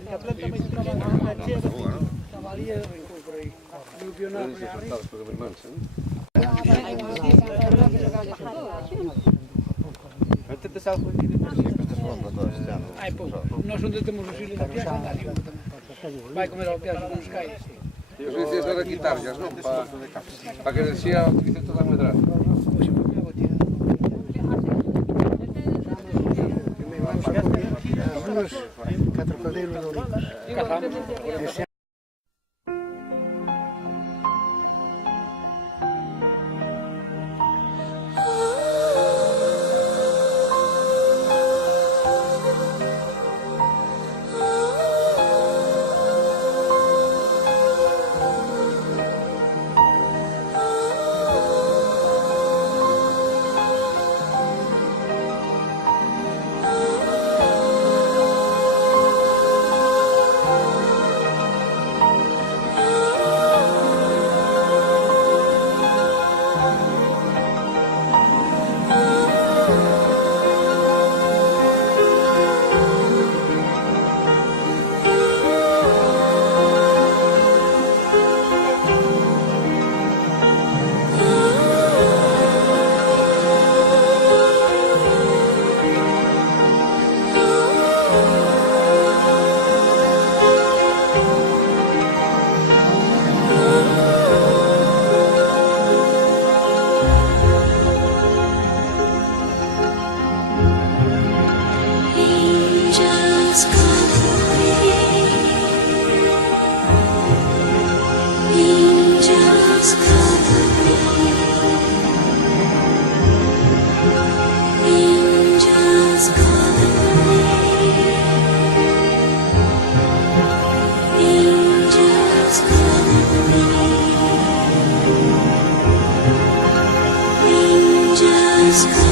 la planta més la cavalia del rincón por ahí. Ai, pô, nós onde temos os filhos da piaça, vai comer ao piaça com os cais. Os veces era quitarllas, non? Para que decía o que toda a medrar. Catro cadeiros do Just